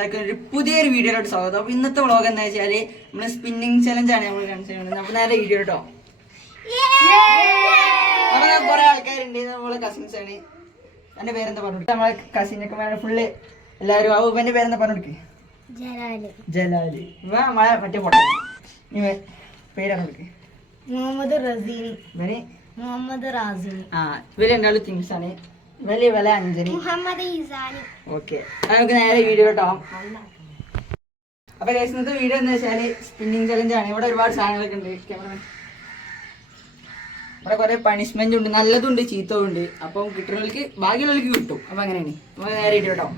എല്ലാവർക്കും ഒരു പുതിയൊരു വീഡിയോയിലോട്ട് സ്വാഗതം. അപ്പൊ ഇന്നത്തെ വ്ളോഗ് എന്താ വെച്ചാല് നമ്മള് സ്പിന്നിങ് ചലഞ്ച് ആണ് നമ്മൾ കാണിച്ചിട്ടുള്ളത്. അപ്പൊ നേരെ വീഡിയോ കേട്ടോ. അപ്പൊ കുറെ ആൾക്കാരുണ്ട്, നമ്മളെ കസിൻസ് ആണ്. എന്റെ പേരെന്താ പറഞ്ഞു? നമ്മളെ കസിനൊക്കെ ഫുള്ള് എല്ലാവരും. ഇവന്റെ പേരെന്താ പറഞ്ഞു? ജലാല്. മറ്റേ ഫോട്ടോ പേരാണ് മുഹമ്മദ് റസീനി. മുഹമ്മദ് റാസിനി. ഇവര് രണ്ടാളും തിങ്സ് ആണ്. വില അഞ്ജലി. മുഹമ്മദ് ഈസാനി. ഓക്കെ, നമുക്ക് നേരെ വീഡിയോ കേട്ടോ. അപ്പൊ ഇന്നത്തെ വീഡിയോ എന്താ വെച്ചാല് സ്പിന്നിങ് ചലഞ്ച് ആണ്. ഇവിടെ ഒരുപാട് സാധനങ്ങളൊക്കെ ഉണ്ട്. ക്യാമറമാൻ ഇവിടെ കുറെ പണിഷ്മെന്റ് ഉണ്ട്, നല്ലതുണ്ട് ചീത്തവും ഉണ്ട്. അപ്പം കിട്ടുന്നവർക്ക് ഭാഗ്യമുള്ളവർക്ക് കിട്ടും. അപ്പൊ അങ്ങനെയാണ് നമുക്ക് നേരെ വീഡിയോ കേട്ടോ.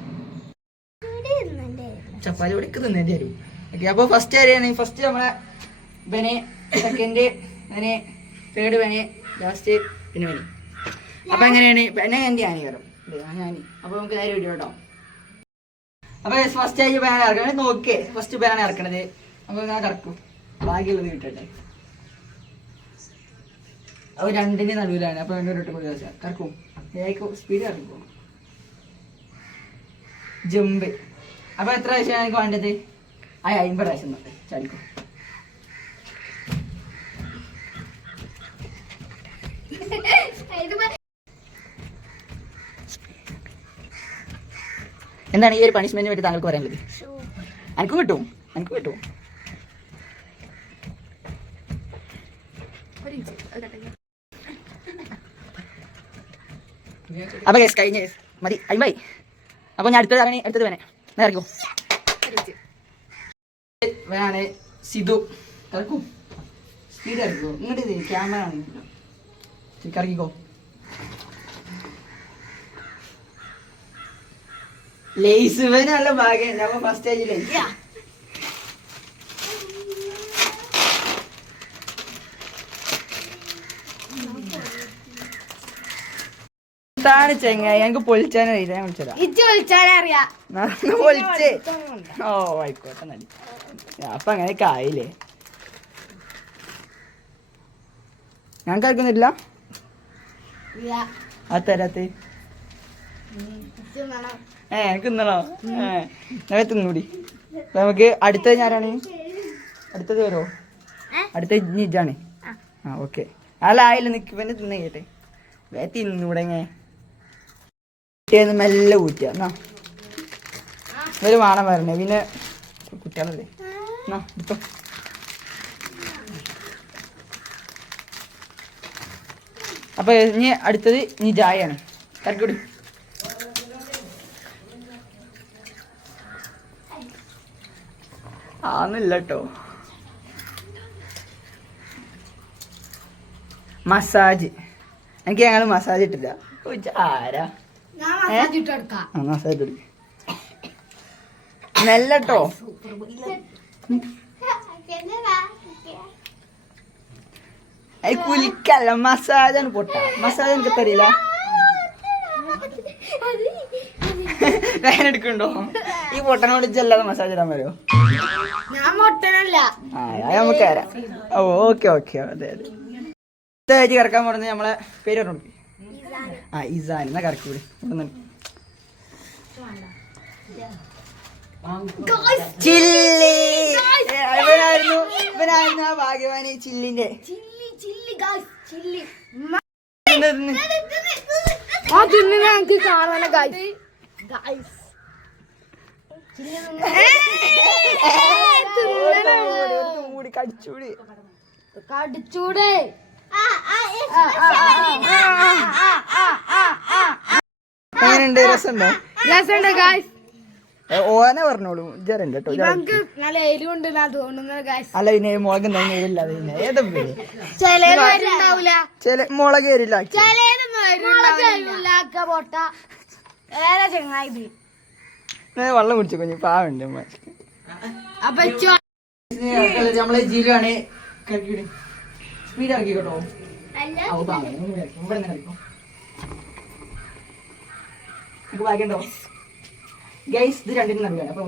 ചപ്പാത്തി ഇവിടെ തിന്നേണ്ടി വരും. ഓക്കെ, അപ്പൊ ഫസ്റ്റ് ആരെയാണ്? ഫസ്റ്റ് നമ്മളെ ബനെ, സെക്കൻഡ് ബനെ, തേർഡ് ബനെ, ലാസ്റ്റ് പിന്നെ ബനി. അപ്പൊ എങ്ങനെയാണ്? എന്നെ എന്ത് ഞാനീ വരും ഞാനി. അപ്പൊ നമുക്ക് നേരെ വീഡിയോ കേട്ടോ. അപ്പൊ ഫസ്റ്റ് ആയി ബാൻ ഇറക്കണം. നോക്കേ, ഫസ്റ്റ് ബാൻ ഇറക്കണത്. അപ്പൊ ഞാൻ കറക്കും, ബാക്കിയുള്ളത് കിട്ടട്ടെ. അപ്പൊ രണ്ടിന്റെ നടുവിലാണ്. അപ്പൊ രണ്ടു കറക്കും. സ്പീഡ് കറക്കും. ജമ്പ്. അപ്പൊ എത്ര പ്രാവശ്യം എനിക്ക് വേണ്ടത്? 50 പ്രാവശ്യം ചാടിക്കും. എന്താണ് ഈ ഒരു പണിഷ്മെന്റിനെ പറ്റി താങ്കൾക്ക് പറയാനുള്ളത്? എനിക്കും കിട്ടും, എനിക്കും കിട്ടും. അപ്പൊ കഴിഞ്ഞ മതി 50. അപ്പൊ ഞാൻ അടുത്തത് വേണേ ഇറക്കും. വേണേ സിധു ഇറക്കും. സ്പീഡ് ഇറക്കോ. ഇങ്ങോട്ട് ക്യാമറ ആണ്, ഇറക്കിക്കോ. ലേസ് നല്ല ഭാഗ്യം. അപ്പൊ ഫസ്റ്റ് ആയി ലേസ്. എന്താണ് ചെങ്ങായി, എനിക്ക് പൊളിച്ചാനറിയില്ല. ഞാൻ പൊളിച്ചേ. ഓ ആയിക്കോട്ടെ നടി. അപ്പൊ അങ്ങനെയൊക്കെ ആയില്ലേ. ഞാൻ കേൾക്കുന്നില്ല. ആ തരാത്ത എനിക്ക് തിന്നണോ? ഞാൻ തിന്നൂടി. നമുക്ക് അടുത്തത് ഞാനാണ്. അടുത്തത് വരുമോ? അടുത്തത് നിജാണ്. ഓക്കെ. അല്ല ആയില്ല, നിക്ക് പിന്നെ തിന്ന കേട്ടെ. വേ തിന്നൂടെങ്ങ മെല്ലെ ഊറ്റിയ എന്നാ ഇവര് വേണം വരണേ. പിന്നെ കുട്ടികളല്ലേ എന്നാ എടുത്തോ. അപ്പൊ ഇനി അടുത്തത് നിജായാണ്. കറക്കൂടി. ആന്നില്ല കേട്ടോ. മസാജ്. എനിക്ക് ഞങ്ങൾ മസാജ് ഇട്ടില്ല. ആരാ മസാജ് എടുക്ക നെല്ലട്ടോ. കുലിക്കല്ല, മസാജാണ് പൊട്ട. മസാജ് എനിക്ക് തരില്ല. വേനെടുക്കണ്ടോ? ഈ പൊട്ടനോട് ചെല്ലാതെ മസാജ് ഇടാൻ വരുമോ? നമുക്ക് തരാം. Okay okay. അതെ അതെ. ചേച്ചി കറക്കാൻ പറഞ്ഞ് നമ്മളെ പേര് പറഞ്ഞു. ഇസാൻ. എന്നാ കറക്കി വിട്. ചില്ലി. ഇവനായിരുന്നു ആ ഭാഗ്യവാനി. ചില്ലിന്റെ കടിച്ചൂടി. എങ്ങനെയുണ്ട്? രസമുണ്ടോ? ഓനെ പറഞ്ഞോളൂ. ജറുണ്ട് കേട്ടോ. അല്ല പിന്നെ മുളക് നേരില്ലാതെ പിന്നെ ഏതാ ചില മുളക് ഏരില്ല. വെള്ളം കുടിച്ചു കുഞ്ഞു പാവുണ്ട്. നമ്മളെ ജീലാണ്. സ്പീഡ് ആക്കി കേട്ടോ. ബാക്കിയുണ്ടോ ഗൈസ്? ഇത് രണ്ടിനും നടുവാണ്. അപ്പൊ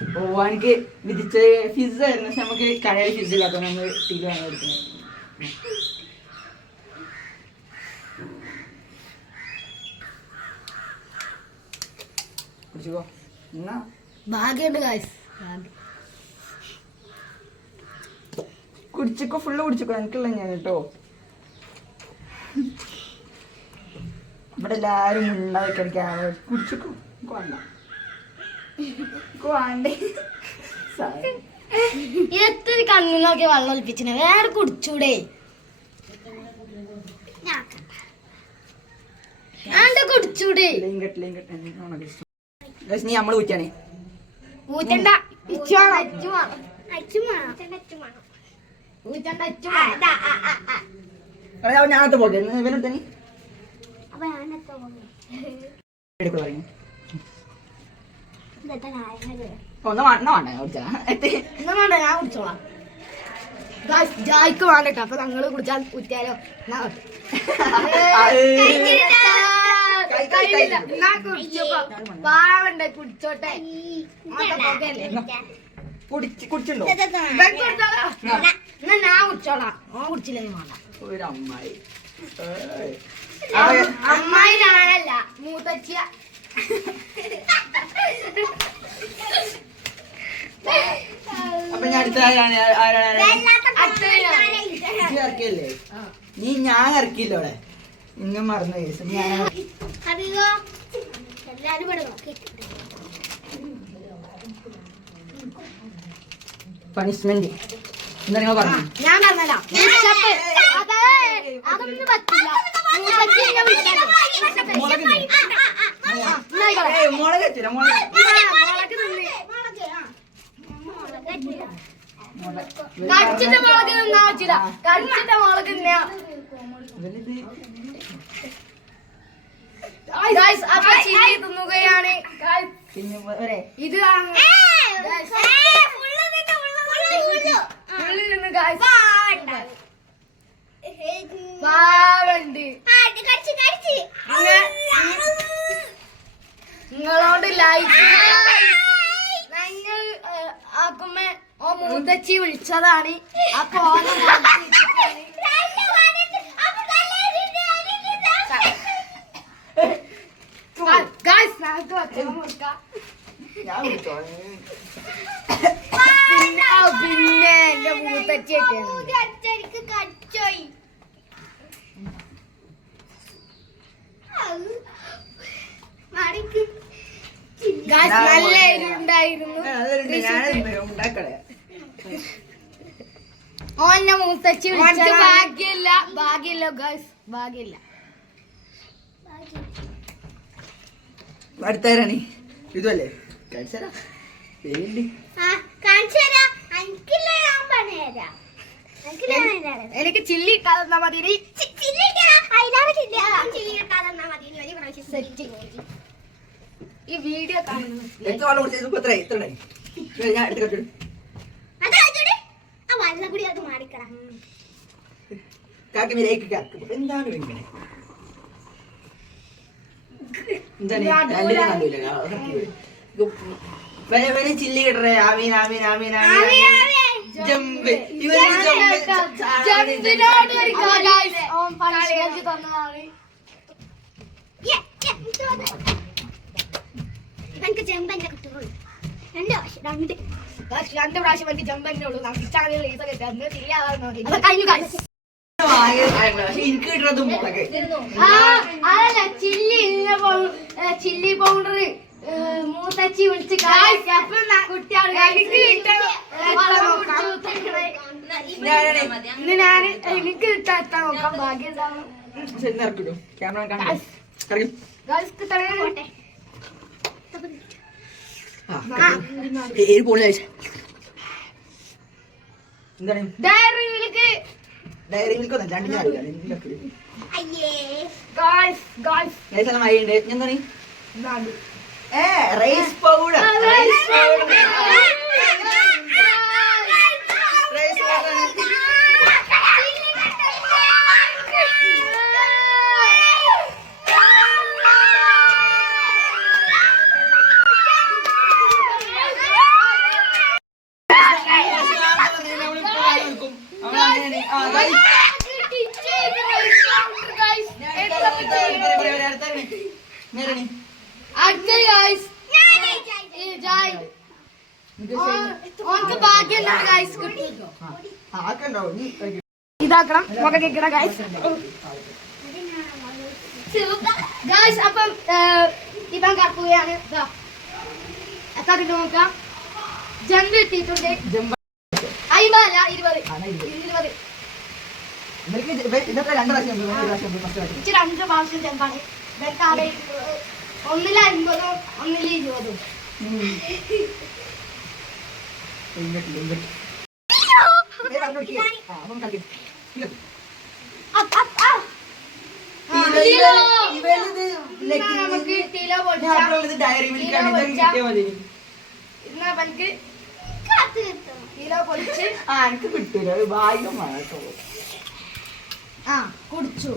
എനിക്ക് വിധിച്ച ഫിസ് ആയിരുന്നു, പക്ഷെ നമുക്ക് കടയിൽ ഫിസ് ഇല്ലാത്ത നമ്മൾ ടീ വാങ്ങി കൊടുക്കുന്നത്. കുടിച്ചോ എന്നാ ഭാഗ്യമുണ്ട് ഗായ്സ്. കുടിച്ചോ, ഫുള്ള് കുടിച്ചോ, എനിക്കുള്ള ഞാൻ കേട്ടോ. ഇവിടെ എല്ലാരും ഉണ്ടാക്കി കളിക്കാണ്. കുടിച്ചോ വേണ്ട വേണ്ടേ എത്ര കണ്ണു നോക്കി വെള്ളം ഒലിപ്പിച്ചിനെ, വേറെ കുടിച്ചൂടെ? കുടിച്ചൂടെ? നീ നമ്മള് ഊറ്റാണേ. ഊറ്റണ്ട, ഞാനത്തെ പോട്ടെ ഇവനെടുത്ത നീ പറയും ഒന്നും വേണ്ട കുടിച്ചാ ഞാൻ കുടിച്ചോളാം. ജായ്ക്ക് വേണ്ടട്ടോ, അപ്പൊ ഞങ്ങള് കുടിച്ചാൽ കുറ്റിയാലോ. പാവണ്ടേ കുടിച്ചോട്ടെ. കുടിച്ചിട്ടുണ്ടോ? ഞാൻ കുടിച്ചോളാം. ഓ കുടിച്ചില്ലേ വേണ്ട. ഒരു അമ്മായി അമ്മായി ഞാനല്ല, മൂത്തച്ചിയ. അപ്പൊ ഞാൻ അടുത്ത ഇറക്കിയല്ലേ നീ? ഞാൻ ഇറക്കിയില്ല അവിടെ, ഇന്നും മറന്ന കേസ്. ഞാൻ പണിഷ്മെന്റ് എന്താ നിങ്ങൾ പറഞ്ഞു? ഞാൻ പറഞ്ഞല്ല, അതൊന്നും പറ്റില്ല. മുളക് വെച്ചില്ല, മുളക് കടിച്ചിട്ട് മുളക് തിന്നാ പറ്റില്ല. കടിച്ചിട്ട് മുളക് തിന്നാ. അപ്പൊ ചില്ലി തിന്നുകയാണ്. ഇത് പാവണ്ട്. നിങ്ങളോട് ലൈക്ക് ഞങ്ങൾ ആക്കുമ്പോ ഓ മൂത്തച്ചി വിളിച്ചതാണ്. അപ്പൊ പിന്നെ എന്റെ മൂത്തച്ചി നല്ല എരിവുണ്ടായിരുന്നു. ഓന്റെ മൂത്തച്ചി ഭാഗ്യമില്ല, ഭാഗ്യമില്ല ഗൈസ്, ഭാഗ്യമില്ല. അടുത്താരാണി ഇതല്ലേ എനിക്ക് ചില്ലി ഇട്ടാ മതി. ഈ വീഡിയോ എന്താണ് ചില്ലി കിട്ടറേ. ആമീൻ ആമീൻ ആമീൻ ജമ്പ്. രണ്ട് പ്രാവശ്യം എനിക്ക് ജമ്പന്നെ ഉള്ളൂ. എനിക്ക് കിട്ടുന്നത് മുളക്. അതല്ല, ചില്ലി പൗഡർ മൂത്തച്ചി വിളിച്ച് എനിക്ക് കിട്ടാൻ നോക്കാം. ഭാഗ്യം ഉണ്ടാവും. ക്യാമറ എന്താണ് ഡയറി മിൽക്ക്. ഡയറി മിൽക്ക് ഒന്നും രണ്ടിനും അറിയില്ല. എന്താണ് റൈസ് പൗഡർ. റൈസ് പൗഡർ നേരണി അടുത്ത ഗൈസ് ജായ് ഓർക്ക് ഭാഗ്യം ഗൈസ് കിട്ടും. ആക്കണ്ടോ നീ ഇതാക്കണം മുഖ കേക്കണ ഗൈസ്. ഗൈസ് അപ്പം ഇവൻ കറക്കുകയാണ്. എത്ര കിട്ടും നോക്കാം. ജമ്പ് കിട്ടിയിട്ടുണ്ട്. 50 അല്ല 20. ഇതൊക്കെ 2 പ്രാവശ്യം ഇച്ചിരി 2 പ്രാവശ്യം ജമ്പാണ്. ഇതൊക്കെ അവിടെ 1-ൽ 50ഉം 1-ൽ 20ഉം. നമുക്ക് കിട്ടിയില്ല ഡയറി മിൽക്കാണ് കിട്ടിയാൽ മതി. ഇന്ന് അവനക്ക് കിലോ പൊളിച്ച് എനിക്ക് കിട്ടൂല ഭാഗ്യമാണ് കേട്ടോ. ആ കുടിച്ചു.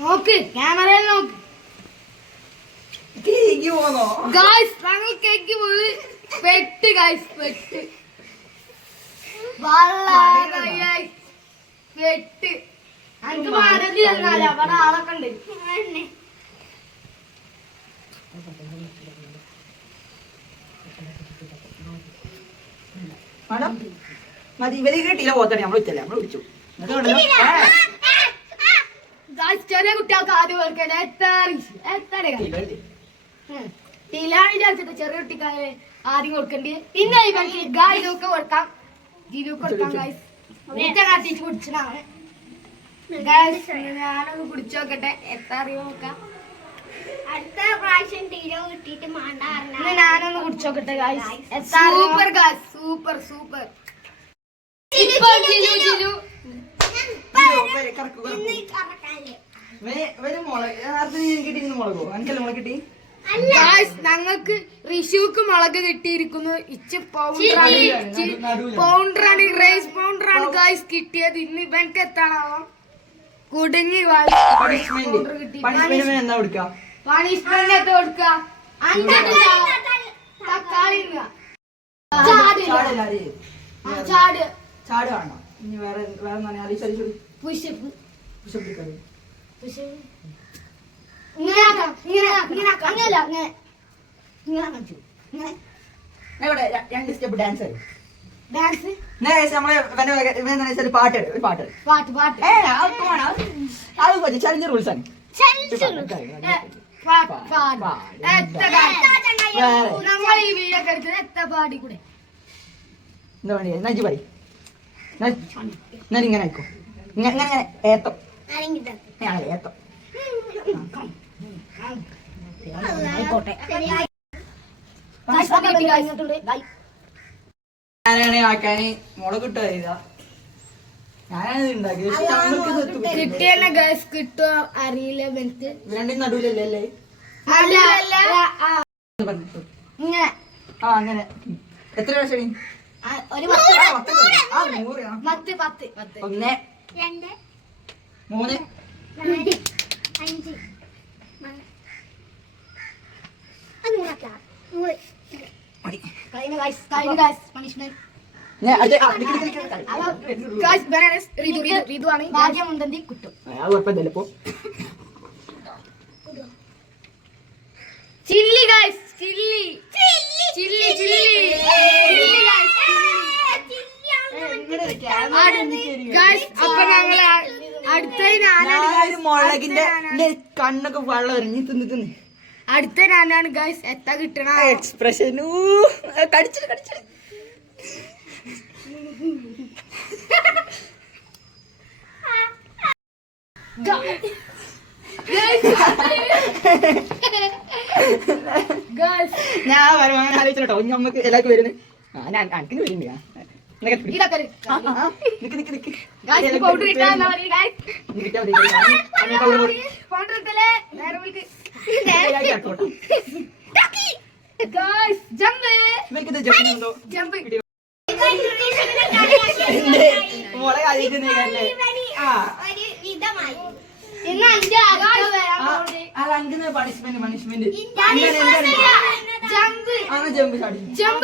നോക്ക് ക്യാമറയിൽ നോക്ക് കേക്ക് പോന്നോ ഗായ്സ്. ഞങ്ങൾ കേക്ക് പോയി പെട്ട് ഗായ്സ് പെട്ട് പെട്ട്. എനിക്ക് മാരതി തന്നാല അവിടെ ആളൊക്കെ ഉണ്ട്. മാഡം മതി ഇവര് കിട്ടിയില്ല പോത്തന്നെ നമ്മൾ വിറ്റല്ലേ നമ്മൾ വിളിച്ചു. ചെറിയ കുട്ടികൾക്ക് ആദ്യം കൊടുക്കല്ലേ. എത്ര ടീലാണ് വിചാരിച്ചിട്ട് ചെറിയ കുട്ടിക്കാരെ ആദ്യം കൊടുക്കണ്ടേ. പിന്നെ ഇവർക്ക് ഗായിലൊക്കെ കൊടുക്കാം. ജീലൊക്കെ കൊടുക്കാം ഗായ്സ്. കാട്ടിച്ച് കുടിച്ചതാണ് ഗായ്സ്. ഞാനൊന്ന് കുടിച്ചു നോക്കട്ടെ എത്ര അറിയോ നോക്കാം. അടുത്ത പ്രാവശ്യം ടീലോ കിട്ടിയിട്ട് ഇന്ന് ഞാനൊന്ന് കുടിച്ചു നോക്കട്ടെ guys. Super guys super super. ഇപ്പൊ ജിലു ജിലു മുളകോ എനിക്കല്ല മുളക് കിട്ടി. ഞങ്ങൾക്ക് ഋഷുക്ക് മുളക് കിട്ടിയിരിക്കുന്നു. ഇച്ച് പൗണ്ടറാണ് റൈസ് പൗണ്ടറാണ് ഗായ്സ് കിട്ടിയത്. ഇന്ന് ഇവൻക്ക് എത്താണാവാം കുടുങ്ങി. പണിഷ്മെന്റ് എന്താ കൊടുക്ക? പണിഷ്മെന്റ് എത്ര കൊടുക്ക? തക്കാളി ചാട് ചാട് കാണോ? ഇനി വേറെ വേറെ പുഷപ്പ് പുഷപ്പ് ഇവിടെ 2 സ്റ്റെപ്പ് ഡാൻസ് ഡാൻസ് നമ്മളെ പാട്ട് ഒരു പാട്ട് പാട്ട് പാട്ട് അത് കൊച്ചു ചലഞ്ച് റൂൾസ് ആണ്. നമ്മൾ ഈ വീഡിയോ കളിക്കുന്നത് എത്ര പാടി കൂടെ എന്താ വേണ്ടി നജി പറ. ഇങ്ങനെ ആയിക്കോ ഇങ്ങനെ ഏത്തം ഏത്തം ഞാനാണ് ആക്കാന് മുളക് കിട്ടുക ചെയ്ത ഞാനാണ് ഇത് ഉണ്ടാക്കിയത്. പക്ഷെ ഞങ്ങൾക്ക് കിട്ടിയ ഗസ് കിട്ടുക അറിയില്ല. രണ്ടും നടുവിലല്ലേ ഇങ്ങനെ ആ അങ്ങനെ എത്ര പ്രാവശ്യം? ഒരു 10 10 10 1 2 3 5 ഭാഗ്യമുണ്ടെങ്കിൽ കിട്ടും. കുഴപ്പമില്ലല്ലോ. Chilli guys chilli chilli chilli അപ്പൊ ഞങ്ങള് അടുത്ത മുളകിന്റെ കണ്ണൊക്കെ വെള്ളം എറിഞ്ഞ് തിന്ന് അടുത്ത ഞാനാണ് ഗൈസ് എത്താ കിട്ടണ എക്സ്പ്രഷൻ കടിച്ചിട്ട് കടിച്ചിട്ട് ഞാൻ വരുമാനം ആലോചിച്ചോ ഞമ്മക്ക് എല്ലാവർക്കും വരുന്നത് അനക്കിന് വരുന്നില്ല. മുളക് ആലോചിക്കുന്നേ പണിഷ്മെന്റ് പണിഷ്മെന്റ് ജമ്പ്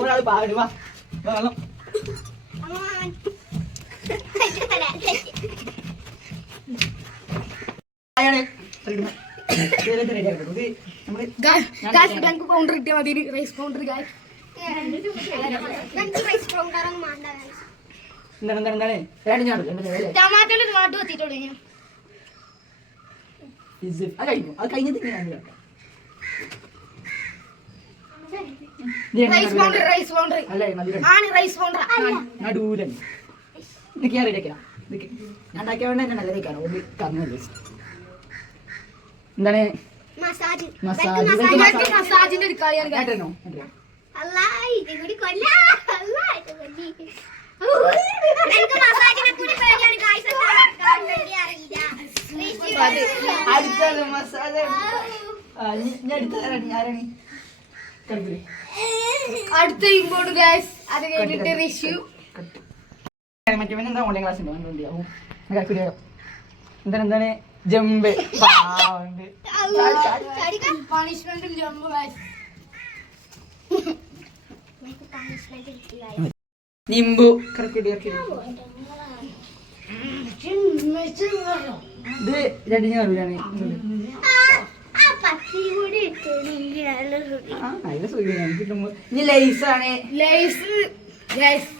ഒരാൾ പാടുവാ വെള്ളം അയാണ് റെഡി ആക്കുന്നത് ഇത് നമ്മള് ഞങ്ങൾക്ക് പൗണ്ടർ കിട്ടിയാൽ മതി റൈസ് പൗണ്ടർ ഗായ്സ്. എന്താണ് ഞാൻ ടമാറ്റോന്റെ ടൊമാറ്റോ എത്തിയിട്ടുള്ളൂ ഞാൻ. അത് കഴിഞ്ഞു അത് കഴിഞ്ഞിട്ട് റൈസ് പൗണ്ടർ അല്ലേ മധുരം ആണ് റൈസ് പൗണ്ടർ. നടൂരൻ ഇതൊക്കെ ഞാൻ റെഡിയാക്കണം ഇതൊക്കെ ഞാൻ ഉണ്ടാക്കിയ വേണ്ട തന്നെ നല്ല കഴിക്കാനോ ഒന്ന് കറങ്ങല്ലേ എന്താണ് മസാജ് മസാജിന്റെ ഒരു കളിയാണ് guys. കേട്ടോ അല്ലാ ഇത് കൂടി കൊല്ലാ അല്ലാ ഇത് കൊല്ലി എനിക്ക് മസാജിനെ കൂടി പേടിയാണ് ഗായ്സ് വേണ്ടി അറിയില്ല അടുത്തത് മസാല ഞാൻ അടുത്തതാണ് ആരാണ് കളിപ്പില്ലേ അടുത്ത ഇമ്പോർട്ട് ഗൈസ്. അത് കഴിഞ്ഞിട്ട് റിഷ്യൂ. മറ്റേ എന്താ ഓൺലൈൻ ക്ലാസ് ഉണ്ട് എന്താണ് ജമ്പ് പണിഷ്മെന്റ് ജമ്പ് ഗൈസ്. നിമ്പു ഇത് രണ്ടു ഞാൻ അറിയില്ലാണ് നല്ല സുഖം കിട്ടുമ്പോ ഇനി ലൈസാണ് ലൈസ് ഗൈസ്.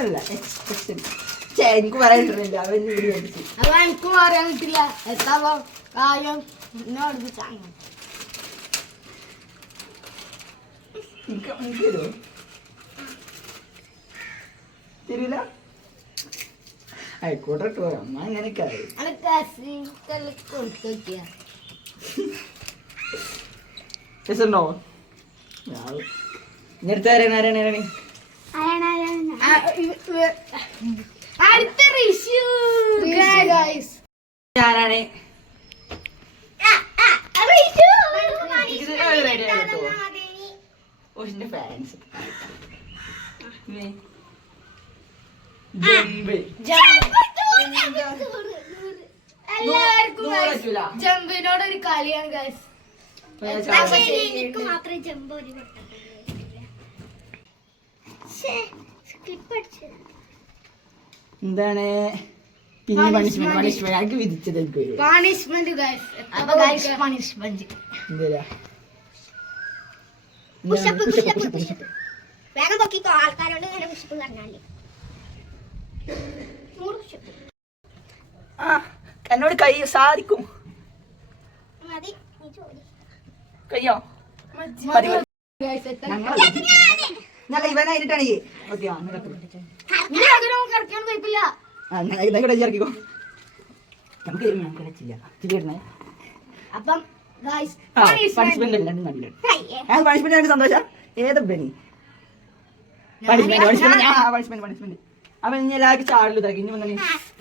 അല്ല എക്സ്പ്രഷൻ എനിക്ക് പറയാനിട്ടില്ല അവൻ വീഡിയോ അടിച്ചു അത് എനിക്കും അറിയാൻ കിട്ടില്ല. എത്താ കാര്യം എന്നെ പഠിപ്പിച്ചാണ്. എനിക്ക് തരുമോ തരൂല ആയിക്കോട്ടെ കേട്ടോ അമ്മ അങ്ങനെയൊക്കെ അറിയും രസമുണ്ടോ ഇങ്ങനത്തെ ആരാണ് അടുത്ത റിഷ്യൂ ഗൈസ്. ഞാനാണ് ഫാൻസ് എല്ലാവർക്കും ജമ്പിനോട് ഒരു കളിയാണ് ഗൈസ്. എനിക്ക് മാത്രമേ ജമ്പ് ഒരു എന്താണ് പിന്നെ പണിഷ്മെന്റ് എനിക്ക് വിധിച്ചതായിരിക്കും പണിഷ്മെന്റ് ഗൈസ്. പണിഷ്മെന്റ് വേഗം പൊക്കിക്കോ ആൾക്കാരോട് ഇങ്ങനെ പുഷ്പ് പറഞ്ഞാല് എന്നോട് കൈ സാധിക്കും മതി നീ ചോദി കയ്യോ നല്ല ഇവനായിട്ടാണ് ഓക്കെ കുഴപ്പമില്ല. ഇറക്കിക്കോ നമുക്ക് ചിരിയിടണേ അപ്പം ഗൈസ് പണിഷ്മെന്റ് അല്ലാണ്ട് നല്ല പണിഷ്മെന്റ് ആയിട്ട് സന്തോഷം ഏതാ ബനി പണിഷ്മെന്റ് അവൻ ഇനി എല്ലാവർക്കും ചാടില് ഇതാക്കി ഇനി വന്നു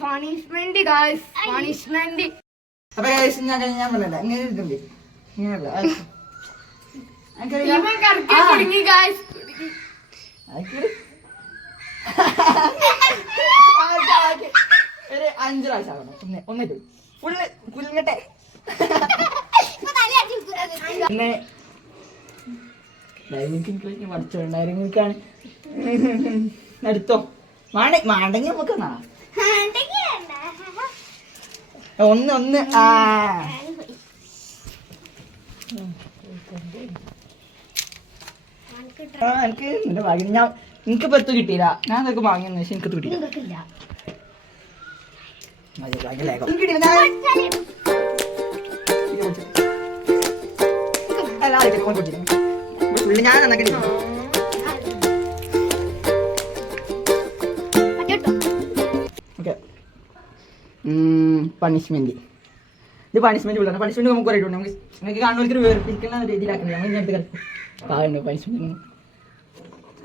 പണിഷ്മെന്റ് ഗൈസ് പണിഷ്മെന്റ്. അപ്പൊ ഞാൻ പറഞ്ഞില്ല ഇങ്ങനെ ഇതുണ്ട് ഇങ്ങനെയല്ല ഇവൻ കറക്കി കുടുങ്ങി ഗൈസ്. ഒരു 5 പ്രാവശ്യം ആകണം ഒന്നിട്ട് ഫുള്ള് കുലുങ്ങട്ടെ പിന്നെ പഠിച്ചോണ്ടായിരുന്നിക്കാണ് എടുത്തോ മാണ്ടെങ്കി നമുക്ക് ഒന്ന് ആ എനിക്ക് നിന്റെ ഭാഗ്യം ഞാൻ എനിക്ക് പത്ത് കിട്ടിയില്ല ഞാൻ അതൊക്കെ വാങ്ങിയെന്ന് പക്ഷെ എനിക്ക് കിട്ടിയില്ല ഞാൻ എന്നൊക്കെ ഓക്കെ പണിഷ്മെന്റ് ഇത് പണിഷ്മെന്റ് വിടണം പണിഷ്മെന്റ് നമുക്ക് പറയിട്ടുണ്ട് നമുക്ക് കാണുന്നവർക്ക് വേർപ്പിക്കുന്ന രീതിയിലാക്കുന്നത് നമ്മൾ ഇങ്ങനത്തെ കിടക്കും പാടുണ്ട് പണിഷ്മെന്റ്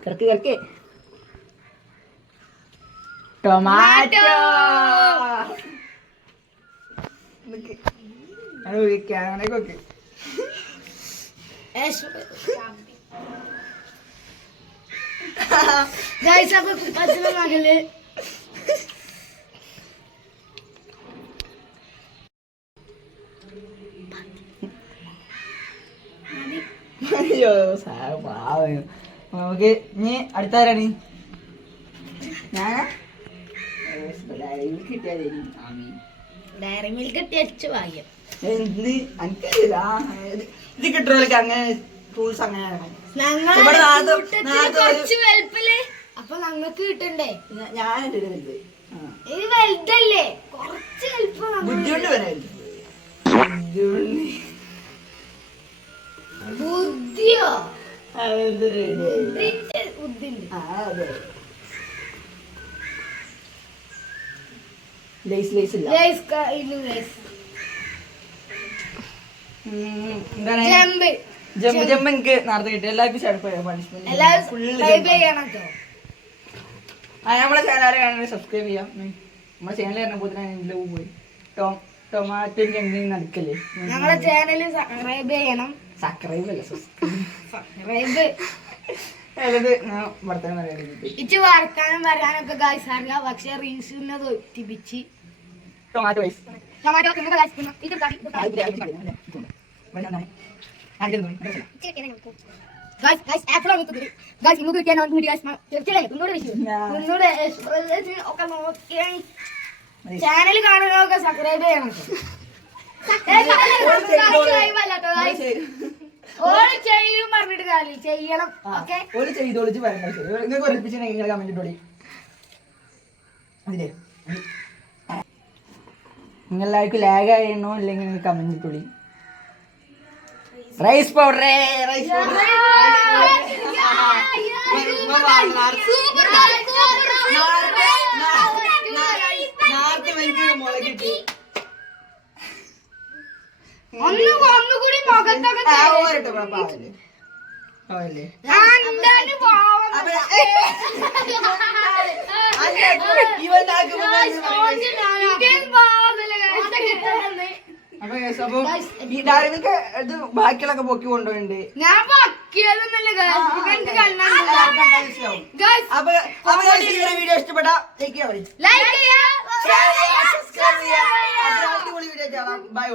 കിടക്ക് ടൊമാറ്റോ ക്യാമറയൊക്കെ ഗൈസ് അപ്പൊ അച്ഛനും മകള് അയ്യോ പാവം. നമുക്ക് ഇനി അടുത്താരാണ് ഞാൻ കിട്ടിയാൽ ഡയറി മിൽക്ക് ടച്ച് ഭാഗ്യം. എന്ത് എനിക്കറിയില്ല. ഇത് കിട്ടുന്നവർക്ക് അങ്ങനെ ടൂൾസ് അങ്ങനെയാണ്. ഇവിടെ കുറച്ച് വലുപ്പല്ലേ അപ്പൊ ഞങ്ങൾക്ക് കിട്ടണ്ടേ? ഞാൻ വലുത് ഇത് വലുതല്ലേ, കുറച്ച് വലുപ്പം ബുദ്ധിമുട്ട് വരാൻ ബുദ്ധിയോ അതെ. ലേസ് ലേസ് ഇല്ല. എന്താണ് ജമ്പ് ജമ്പ് എനിക്ക് നേരത്തെ കിട്ടി. എല്ലാവർക്കും പണിഷ്മെന്റ്. നമ്മളെ ചാനൽ സബ്സ്ക്രൈബ് ചെയ്യാം. നമ്മളെ ചാനൽ പറഞ്ഞപ്പോൾ പോയി ടൊമാറ്റോ എന്തെങ്കിലും നടക്കല്ലേ. ഞങ്ങളെ ചാനൽ സബ്സ്ക്രൈബ് ചെയ്യണം. സബ്സ്ക്രൈബ് അല്ല സബ്സ്ക്രൈബ് വർത്തമാനം പറയാൻ ഇച്ച് വർത്താനം പറയാനൊക്കെ ഗായ്സ് അറിയാം. പക്ഷെ റീൽസിനെ തൊറ്റിപ്പിച്ച് ടൊമാറ്റോ റൈസ് ടൊമാറ്റോ ഇത് ചാനൽ കാണുന്നതൊക്കെ സബ്സ്ക്രൈബ് ചെയ്യണം. ചെയ്യും പറഞ്ഞിട്ട് കാര്യം ചെയ്യണം. ഓക്കെ ചെയ്തോളിച്ച് പറയുന്നത് ശരി. നിങ്ങൾക്ക് ഒളിപ്പിച്ചിട്ടുണ്ടെങ്കിൽ കമന്റ് ഇട്ടോളി. അതില്ലേ നിങ്ങളെല്ലാവർക്കും ലാഗ് ആയിരുന്നോ ഇല്ലെങ്കിൽ കമന്റ് ഇട്ടോളി. റൈസ് പൗഡർ റൈസ് പൗഡർ മുളകിട്ടി ഒന്നുകൂടി മുഖത്തൊക്കെ ഇത് ബാക്കിയുള്ളൊക്കെ പൊക്കി കൊണ്ടുപോയിട്ടുണ്ട്. ഞാൻ ബാക്കിയതൊന്നല്ലേ വീഡിയോ ഇഷ്ടപ്പെട്ടാ ലൈക്ക് ചെയ്യാൻ ലൈക്ക് ചെയ്യാം. Video by.